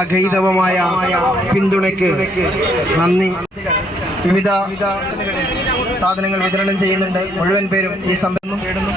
അഘൈതവമായ പിന്തുണയ്ക്ക് നന്ദി. വിവിധ സാധനങ്ങൾ വിതരണം ചെയ്യുന്നുണ്ട്. മുഴുവൻ പേരും ഈ സംരംഭം നേടുന്നു.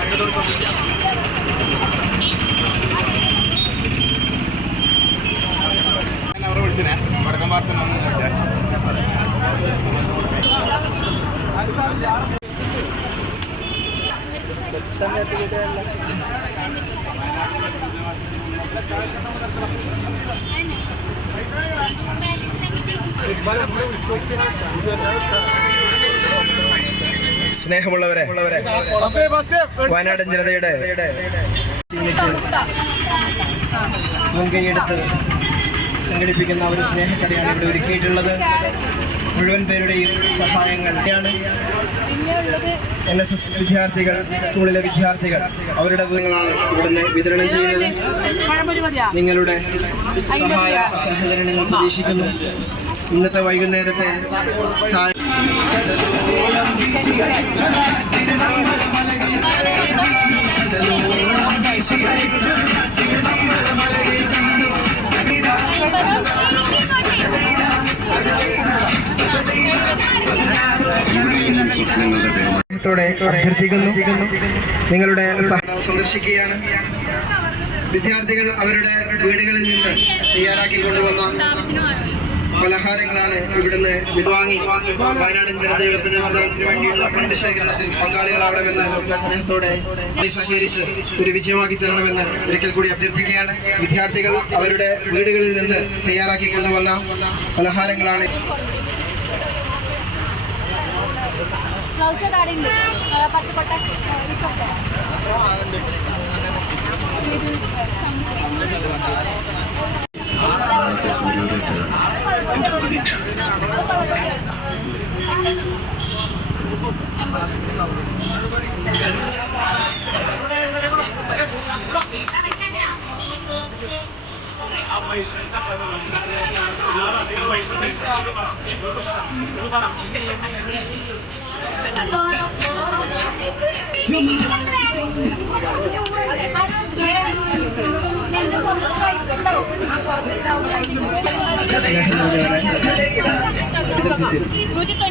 സ്നേഹമുള്ളവരെ, വയനാടൻ ജനതയുടെ മുൻകൈയെടുത്ത് സംഘടിപ്പിക്കുന്ന ഒരു സ്നേഹക്കടയാണ് ഇവിടെ ഒരുക്കിയിട്ടുള്ളത്. മുഴുവൻ പേരുടെയും സഹായങ്ങളാണ്. NSS വിദ്യാർത്ഥികൾ, സ്കൂളിലെ വിദ്യാർത്ഥികൾ അവരുടെ വീടുകളാണ് ഇവിടുന്ന് വിതരണം ചെയ്യുന്നത്. നിങ്ങളുടെ സഹായ സഹകരണങ്ങൾ പ്രതീക്ഷിക്കുന്നു. ഇന്നത്തെ വൈകുന്നേരത്തെ അഭ്യർത്ഥിക്കുന്നു. നിങ്ങളുടെ സന്ദർശിക്കുകയാണ്. വിദ്യാർത്ഥികൾ അവരുടെ വീടുകളിൽ നിന്ന് തയ്യാറാക്കി കൊണ്ടുവന്ന പലഹാരങ്ങളാണ് ഇവിടുന്ന് വാങ്ങി വയനാടൻ ജനതയുടെ പുനരുദ്ധാരണത്തിന് വേണ്ടിയുള്ള ഫണ്ട് ശേഖരണത്തിൽ പങ്കാളികളാവണമെന്ന് സ്നേഹത്തോടെ സഹകരിച്ച് ഒരു വിജയമാക്കി തരണമെന്ന് ഒരിക്കൽ കൂടി അഭ്യർത്ഥിക്കുകയാണ്. വിദ്യാർത്ഥികൾ അവരുടെ വീടുകളിൽ നിന്ന് തയ്യാറാക്കി കൊണ്ടുവന്ന പലഹാരങ്ങളാണ്. എന്റെ പ്രതീക്ഷ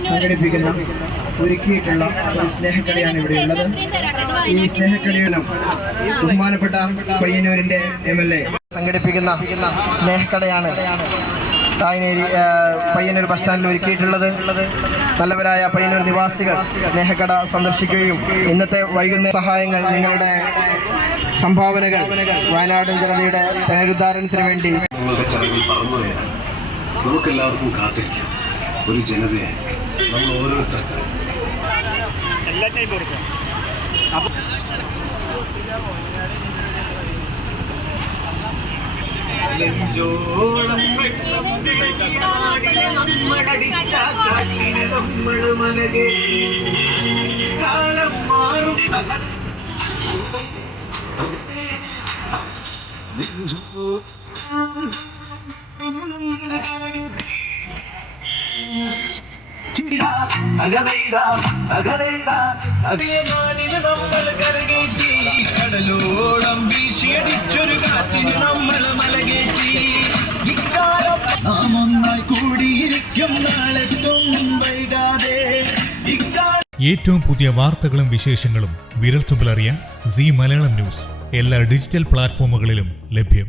സംഘടിപ്പിക്കുന്ന ഒരുക്കിയിട്ടുള്ള ഒരു സ്നേഹക്കടയാണ് ഇവിടെയുള്ളത്. ഈ സ്നേഹക്കടയാണ് ബഹുമാനപ്പെട്ട പയ്യന്നൂരിന്റെ MLA സംഘടിപ്പിക്കുന്ന സ്നേഹക്കടയാണ് പയ്യന്നൂർ ബസ് സ്റ്റാൻഡിൽ ഒരുക്കിയിട്ടുള്ളത്. നല്ലവരായ പയ്യന്നൂർ നിവാസികൾ സ്നേഹക്കട സന്ദർശിക്കുകയും ഇന്നത്തെ വൈകുന്നേര സഹായങ്ങൾ, നിങ്ങളുടെ സംഭാവനകൾ വയനാടൻ ജനതയുടെ പുനരുദ്ധാരണത്തിന് വേണ്ടി നമുക്കെല്ലാവർക്കും കാത്തിരിക്കാം. ഒരു ജനതയെ നമ്മൾ ഓരോരുത്തർക്കും കടലോളം വീശിയടിച്ചൊരു കാറ്റിന് നമ്മൾ മലകേറ്റി. നാം ഒന്നായി കൂടിയിരിക്കും നാളെത്തും വൈകാതെ. ഏറ്റവും പുതിയ വാർത്തകളും വിശേഷങ്ങളും വിരൽത്തുമ്പിലറിയാൻ സീ മലയാളം ന്യൂസ് എല്ലാ ഡിജിറ്റൽ പ്ലാറ്റ്ഫോമുകളിലും ലഭ്യം.